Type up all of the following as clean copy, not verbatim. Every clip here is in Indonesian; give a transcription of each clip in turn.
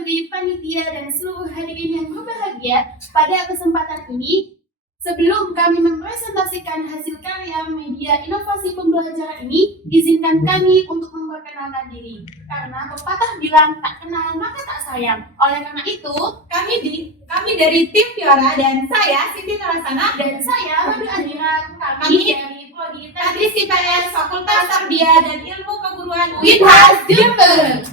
juri, panitia, dan seluruh hadirin yang berbahagia, pada kesempatan ini, sebelum kami mempresentasikan hasil karya media inovasi pembelajaran ini, izinkan kami untuk memperkenalkan diri. Karena pepatah bilang tak kenal maka tak sayang. Oleh karena itu, kami dari tim Fiora dan saya Siti Narasana dan saya Madu Andira, kami dari Prodi Teknik IPS Fakultas Tarbiyah dan Ilmu Keguruan Unhas Jember.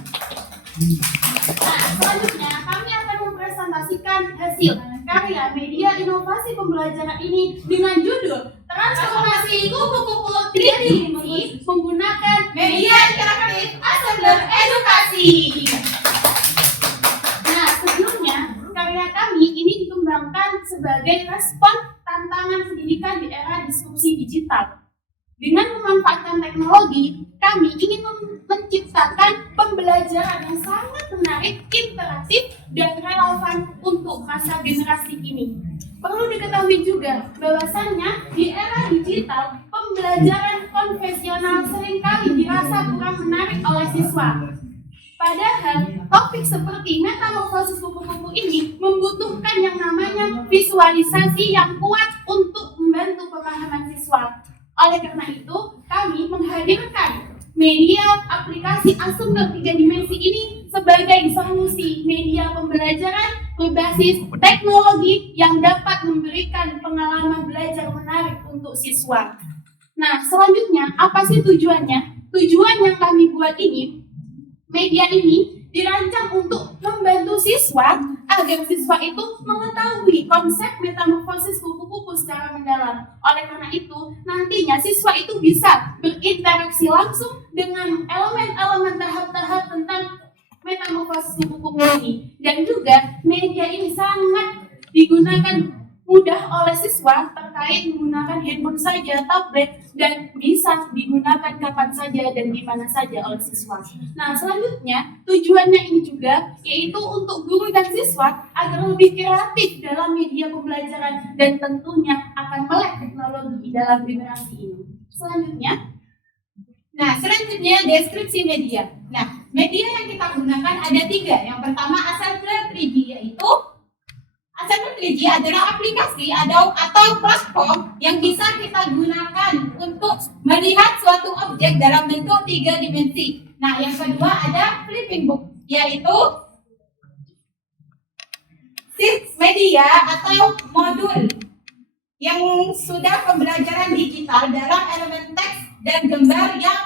Nah, selanjutnya kami akan mempresentasikan hasil karya media inovasi pembelajaran ini dengan judul Transformasi Kupu-kupu Tridimensi menggunakan Media Interaktif Assembler Edukasi. Nah, sebelumnya karya kami ini dikembangkan sebagai respon tantangan pendidikan di era disrupsi digital. Dengan memanfaatkan teknologi, kami ingin menciptakan pembelajaran yang sangat menarik, interaktif, dan relevan untuk masa generasi ini. Perlu diketahui juga bahwasannya di era digital, pembelajaran konvensional seringkali dirasa kurang menarik oleh siswa. Padahal, topik seperti metamorfosis kupu-kupu ini membutuhkan yang namanya visualisasi yang kuat untuk membantu pemahaman siswa. Oleh karena itu, kami menghadirkan media aplikasi Assembler 3 dimensi ini sebagai solusi media pembelajaran berbasis teknologi yang dapat memberikan pengalaman belajar menarik untuk siswa. Nah, selanjutnya, apa sih tujuannya? Tujuan yang kami buat ini, media ini dirancang untuk membantu siswa agar siswa itu mengetahui konsep metamorfosis kupu-kupu secara mendalam. Oleh karena itu, nantinya siswa itu bisa berinteraksi langsung dengan elemen-elemen tahap-tahap tentang metamorfosis kupu-kupu ini. Dan juga media ini sangat digunakan mudah oleh siswa terkait menggunakan handphone saja, tablet, dan bisa digunakan kapan saja dan di mana saja oleh siswa. Nah, selanjutnya tujuannya ini juga yaitu untuk guru dan siswa agar lebih kreatif dalam media pembelajaran dan tentunya akan melek teknologi dalam generasi ini. Selanjutnya Deskripsi media. Nah, media yang kita gunakan ada 3. Yang pertama Assembler 3D, yaitu Assembler 3D adalah aplikasi atau platform yang bisa kita gunakan untuk melihat suatu objek dalam bentuk 3 dimensi. Nah, yang kedua ada Flipping Book, yaitu media atau modul yang sudah pembelajaran digital dalam elemen teks dan gambar yang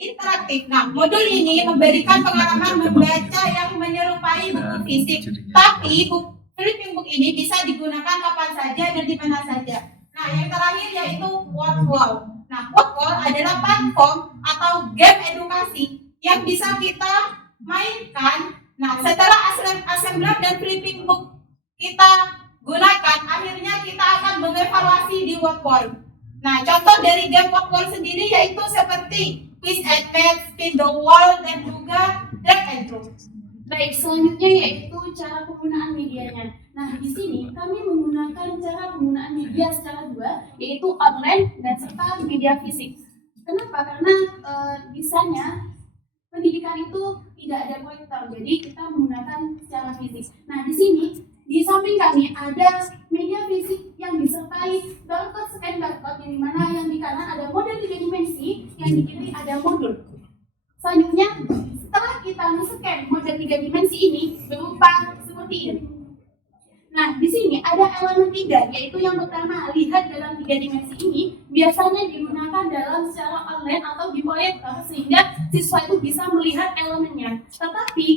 interaktif. Nah, modul ini memberikan pengalaman membaca yang menyerupai buku fisik, tapi Flipping Book ini bisa digunakan kapan saja dan di mana saja. Nah, yang terakhir yaitu Wordwall. Nah, Wordwall adalah platform atau game edukasi yang bisa kita mainkan. Nah, setelah Assembler dan Flipping Book kita gunakan, akhirnya kita akan mengevaluasi di Wordwall. Nah, contoh dari game Wordwall sendiri yaitu seperti Quiz and Match, Spin the Wall, dan juga Drag and Drop. Baik, selanjutnya yaitu cara penggunaan medianya. Nah, di sini kami menggunakan cara penggunaan media secara dua, yaitu online dan serta media fisik. Kenapa? Karena biasanya pendidikan itu tidak ada proyektor, jadi kita menggunakan secara fisik. Nah, di sini di samping kami ada media fisik yang disertai barcode scan barcode, yang dimana yang di kanan ada model 3 dimensi, yang di kiri ada modul. Selanjutnya, setelah kita men-scan model 3 dimensi ini berupa seperti ini. Nah, di sini ada elemen 3, yaitu yang pertama, lihat dalam 3 dimensi ini biasanya digunakan dalam secara online atau di proyektor sehingga siswa itu bisa melihat elemennya. Tetapi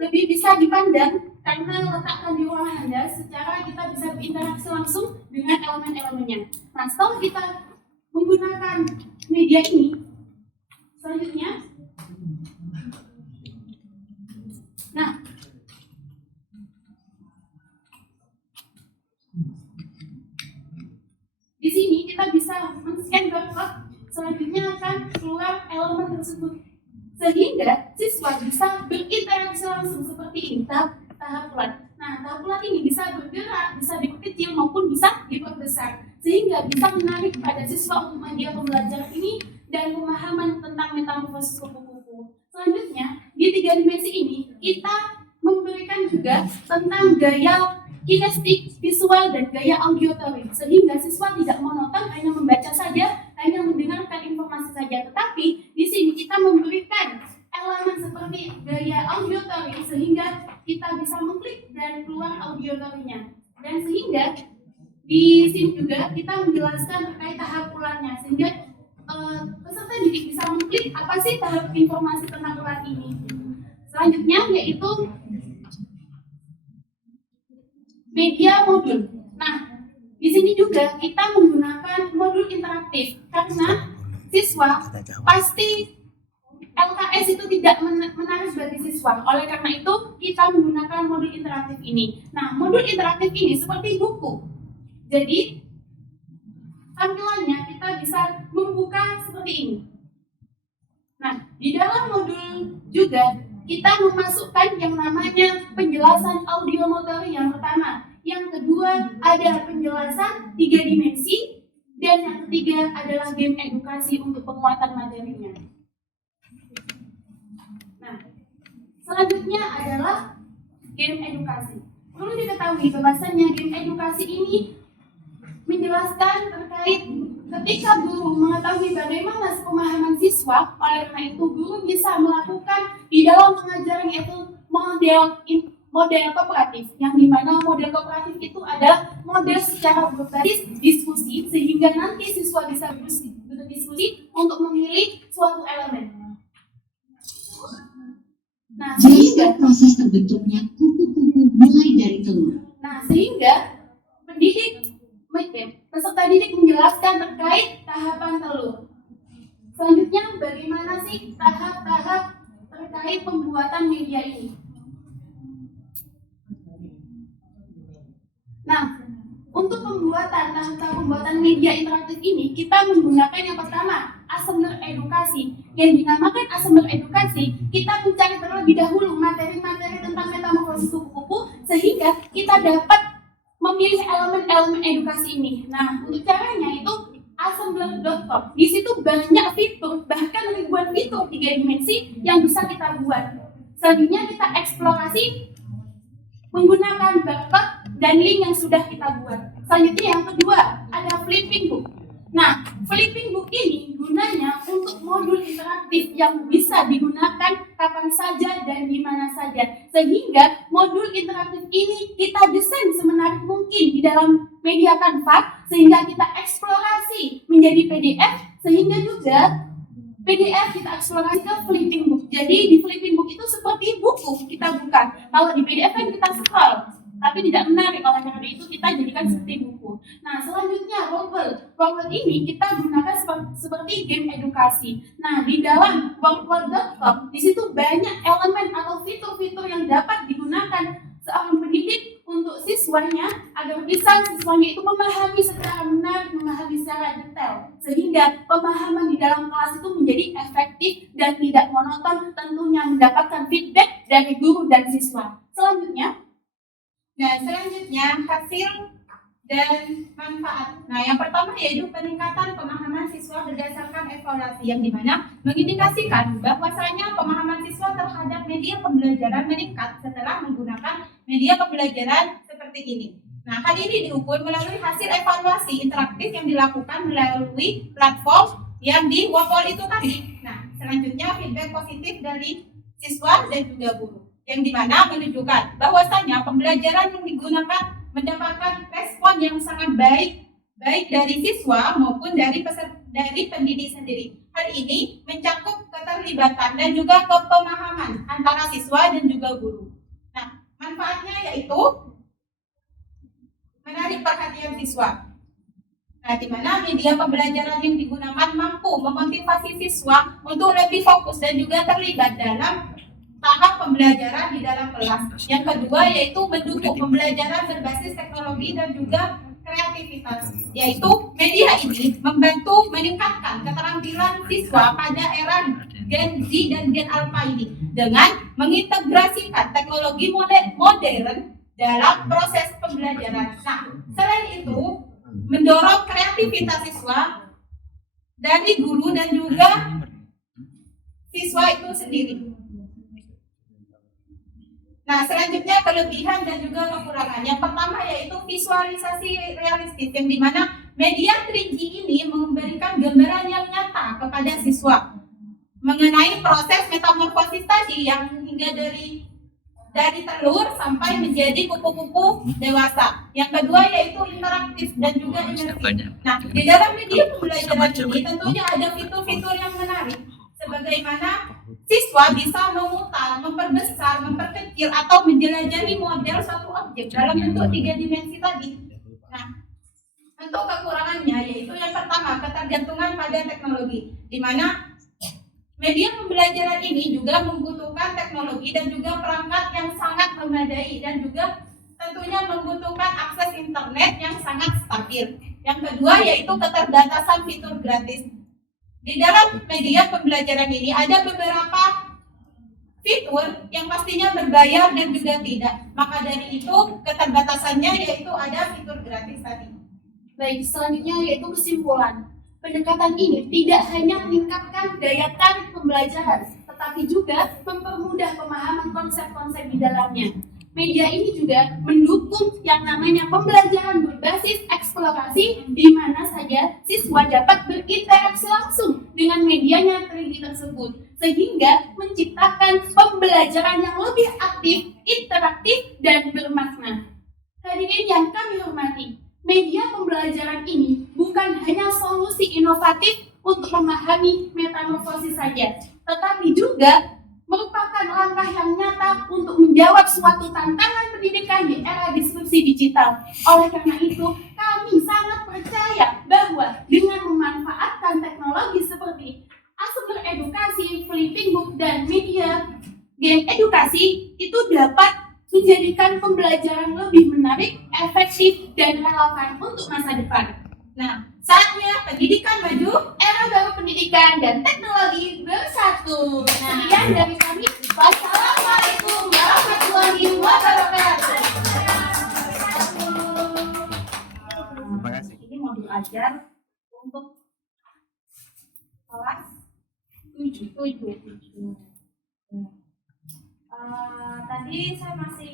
lebih bisa dipandang karena letakkan di ruangan Anda, secara kita bisa berinteraksi langsung dengan elemen-elemennya. Nah, setelah kita menggunakan media ini, selanjutnya, nah, di sini kita bisa men-scan barcode, selanjutnya akan keluar elemen tersebut, sehingga siswa bisa berinteraksi langsung seperti ini, tahap bulat. Nah, tahap bulat ini bisa bergerak, bisa diperkecil maupun bisa diperbesar, sehingga bisa menarik pada siswa untuk media pembelajaran ini dan pemahaman tentang metamorfosis kupu-kupu. Selanjutnya, di 3 dimensi ini kita memberikan juga tentang gaya kinestik, visual, dan gaya auditory, sehingga siswa tidak monoton hanya membaca saja, hanya mendengarkan informasi saja, tetapi di sini kita memberikan elemen seperti gaya auditory sehingga kita bisa mengklik dan keluar auditory-nya, dan sehingga di sini juga kita menjelaskan terkait tahap ulannya, sehingga peserta didik bisa mengklik apa sih tahap informasi tentang ulang ini. Selanjutnya yaitu media modul. Nah, di sini juga kita menggunakan modul interaktif karena siswa pasti LKS itu tidak menarik bagi siswa. Oleh karena itu, kita menggunakan modul interaktif ini. Nah, modul interaktif ini seperti buku. Jadi, tampilannya kita bisa membuka seperti ini. Nah, di dalam modul juga kita memasukkan yang namanya penjelasan audiomotor yang pertama. Yang kedua ada penjelasan 3 dimensi. Dan yang ketiga adalah game edukasi untuk penguatan materinya. Nah, selanjutnya adalah game edukasi. Perlu diketahui bahwasannya game edukasi ini menjelaskan terkait ketika guru mengetahui bagaimana pemahaman siswa, oleh karena itu guru bisa melakukan di dalam pengajaran yaitu model kooperatif, yang dimana model kooperatif itu adalah model secara berbasis diskusi, sehingga nanti siswa bisa berdiskusi untuk memilih suatu elemen. Nah, sehingga proses terbentuknya kupu-kupu mulai dari telur. Nah, sehingga peserta didik menjelaskan terkait tahapan telur. Selanjutnya, bagaimana sih tahap-tahap terkait pembuatan media ini? Nah, untuk tahap pembuatan media interaktif ini, kita menggunakan yang pertama, assembler edukasi. Yang dinamakan assembler edukasi, kita mencari terlebih dahulu materi-materi tentang metamorfosis kupu-kupu, sehingga kita dapat memilih elemen-elemen edukasi ini. Nah, untuk caranya itu assembler.com. Di situ banyak fitur, bahkan ribuan fitur 3 dimensi yang bisa kita buat. Selanjutnya kita eksplorasi menggunakan barcode dan link yang sudah kita buat. Selanjutnya yang kedua ada flipping book. Nah, flipping book ini gunanya untuk modul interaktif yang bisa digunakan kapan saja dan di mana saja. Sehingga modul interaktif ini kita desain semenarik mungkin di dalam media Canva, sehingga kita eksplorasi menjadi PDF, sehingga juga PDF kita eksplorasi ke flipping book. Jadi di flipping book itu seperti buku kita buka. Kalau di PDF kan kita scroll, tapi tidak menarik. Oleh karena itu kita jadikan seperti buku. Nah, selanjutnya Wordle ini kita gunakan seperti game edukasi. Nah, di dalam Wordle.com di situ banyak elemen atau fitur-fitur yang dapat digunakan seorang pendidik untuk siswanya agar bisa siswanya itu memahami secara benar, memahami secara detail, sehingga pemahaman di dalam kelas itu menjadi efektif dan tidak monoton, tentunya mendapatkan feedback dari guru dan siswa. Selanjutnya hasil dan manfaat. Nah, yang pertama yaitu peningkatan pemahaman siswa berdasarkan evaluasi, yang dimana mengindikasikan bahwasanya pemahaman siswa terhadap media pembelajaran meningkat setelah menggunakan media pembelajaran seperti ini. Nah, hal ini diukur melalui hasil evaluasi interaktif yang dilakukan melalui platform yang di Wapol itu tadi. Nah, selanjutnya feedback positif dari siswa dan juga guru, yang dimana menunjukkan bahwasanya pembelajaran yang digunakan mendapatkan respon yang sangat baik dari siswa maupun dari pendidik sendiri. Hal ini mencakup keterlibatan dan juga kepemahaman antara siswa dan juga guru. Nah, manfaatnya yaitu menarik perhatian siswa. Nah, di mana media pembelajaran yang digunakan mampu memotivasi siswa untuk lebih fokus dan juga terlibat dalam tahap pembelajaran di dalam kelas. Yang kedua yaitu mendukung pembelajaran berbasis teknologi dan juga kreativitas, yaitu media ini membantu meningkatkan keterampilan siswa pada era Gen Z dan Gen Alpha ini dengan mengintegrasikan teknologi modern dalam proses pembelajaran. Nah, selain itu mendorong kreativitas siswa dari guru dan juga siswa itu sendiri. Nah, selanjutnya kelebihan dan juga kekurangan. Yang pertama yaitu visualisasi realistis, yang dimana media 3G ini memberikan gambaran yang nyata kepada siswa mengenai proses metamorfosis tadi yang hingga dari telur sampai menjadi kupu-kupu dewasa. Yang kedua yaitu interaktif dan juga imersif. Nah, di dalam media pembelajaran ini tentunya ada fitur-fitur yang menarik, sebagaimana siswa bisa memutar, memperbesar, memperkecil, atau menjelajahi model suatu objek dalam bentuk 3 dimensi tadi. Nah, untuk kekurangannya yaitu yang pertama, ketergantungan pada teknologi, di mana media pembelajaran ini juga membutuhkan teknologi dan juga perangkat yang sangat memadai, dan juga tentunya membutuhkan akses internet yang sangat stabil. Yang kedua yaitu keterbatasan fitur gratis. Di dalam media pembelajaran ini ada beberapa fitur yang pastinya berbayar dan juga tidak. Maka dari itu keterbatasannya yaitu ada fitur gratis tadi. Baik, selanjutnya yaitu kesimpulan. Pendekatan ini tidak hanya meningkatkan daya tarik pembelajaran, tetapi juga mempermudah pemahaman konsep-konsep di dalamnya. Media ini juga mendukung yang namanya pembelajaran berbasis eksplorasi, di mana saja siswa dapat berinteraksi langsung dengan medianya 3D tersebut, sehingga menciptakan pembelajaran yang lebih aktif, interaktif, dan bermakna. Hadirin yang kami hormati, media pembelajaran ini bukan hanya solusi inovatif untuk memahami metamorfosis saja, tetapi juga merupakan langkah yang nyata untuk menjawab suatu tantangan pendidikan di era disrupsi digital. Oleh karena itu, kami sangat percaya bahwa dengan memanfaatkan teknologi seperti Asumber Edukasi, Flipping Book, dan media game edukasi itu dapat menjadikan pembelajaran lebih menarik, efektif, dan relevan untuk masa depan. Nah, saatnya pendidikan maju, era baru pendidikan dan teknologi bersatu. Sekian dari kami. Wassalamualaikum warahmatullahi wabarakatuh. Terima kasih. Ini modul ajar untuk kelas 7. Tadi saya masih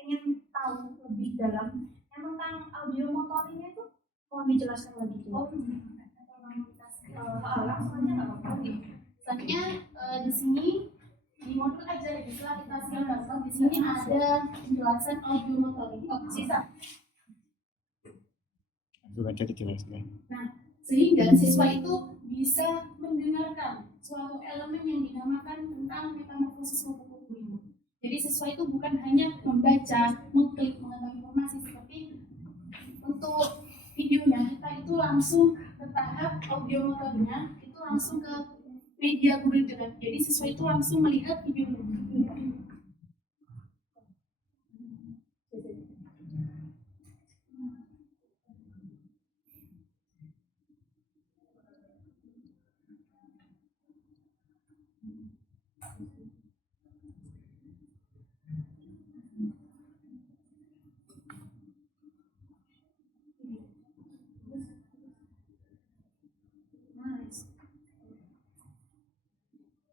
ingin tahu lebih dalam yang tentang audio motoriknya itu. Mohon dijelaskan lagi dulu. Langsung aja nggak apa-apa. Selanjutnya di sini di modul ajar legislasi dan bahasa di sini ada penjelasan audio motorik. Sisa. Bukan jadi jelaskan. Nah, sehingga siswa itu bisa mendengarkan suatu elemen yang dinamakan tentang metamorfosis kupu-kupu ini. Jadi siswa itu bukan hanya membaca, mengklik, mengetahui informasi, seperti untuk videonya kita itu langsung ke tahap audio motornya, itu langsung ke media Google Drive. Jadi siswa itu langsung melihat videonya.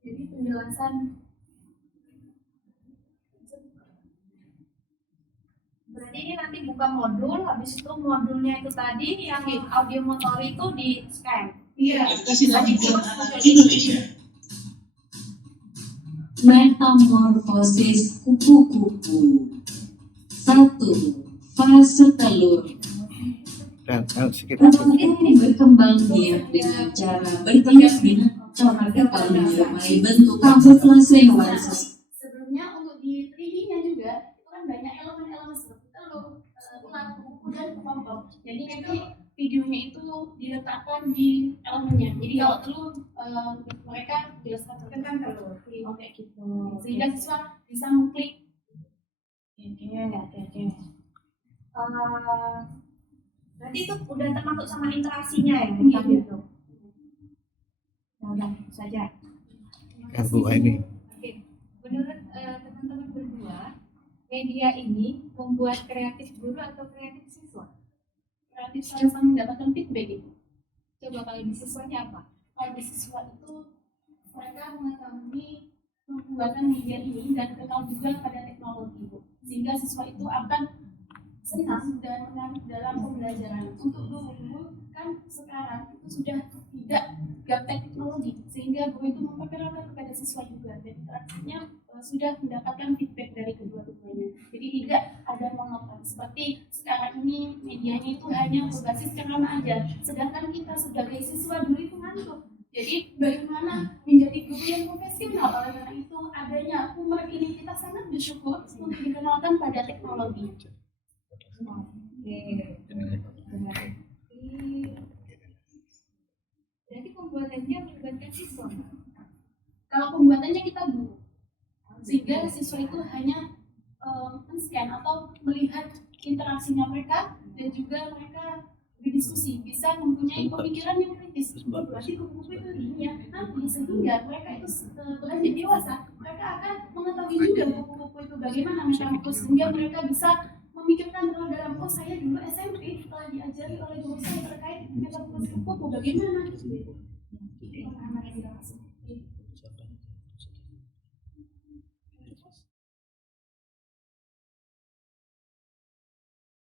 Jadi penjelasan Berarti ini nanti buka modul, habis itu modulnya itu tadi yang di audio motor itu di scan. iya. Edukasi dan Indonesia. Metamorfosis kupu-kupu. 1. Fase telur. Dan sedikit Kupu-kupu berkembang biak dengan cara bertelur dengan corak kepala menyerupai bentuk kamuflase hewan. Sebelumnya untuk di 3D-nya juga itu kan banyak elemen-elemen seperti telur, ular, kuku, dan kepompong. Jadi nanti videonya itu diletakkan di elemennya. Jadi kalau telur mereka jelaskan tentang telur. Oke gitu. Sehingga siswa bisa mengklik. Oke. Berarti itu udah termasuk sama interaksinya ya? Iya. Gitu. Nah, udah saja. kan Bu ini. Oke, menurut teman-teman berdua, media ini membuat kreatif guru atau kreatif siswa? Kreatif sama mendapatkan feedback itu. Coba kalau di siswanya apa? Kalau di siswa itu mereka mengetahui pembuatan media ini dan kenal juga pada teknologi. sehingga siswa itu akan senang dan menarik dalam pembelajaran. Untuk guru kan sekarang itu sudah tidak gaptek teknologi, sehingga guru itu memperkenalkan kepada siswa juga, dan interaksinya sudah mendapatkan feedback dari kedua-duanya. Jadi tidak ada monoton seperti sekarang ini medianya itu hanya berbasis ceramah aja, sedangkan kita sebagai siswa dulu itu ngantuk. Jadi bagaimana menjadi guru yang profesional? Oleh karena itu adanya umur ini kita sangat bersyukur untuk dikenalkan pada teknologi. Berarti pembuatannya melibatkan siswa. Kalau pembuatannya kita guru, sehingga siswa itu hanya men-scan atau melihat interaksinya mereka, dan juga mereka berdiskusi, bisa mempunyai pemikiran yang kritis. Berarti buku-buku itu dunia nanti, sehingga mereka itu beranjak dewasa, mereka akan mengetahui juga buku-buku itu bagaimana mekanisme, sehingga mereka bisa memikirkan dalam saya dulu SMP telah diajari oleh guru saya terkait mekanisme buku bagaimana gitu.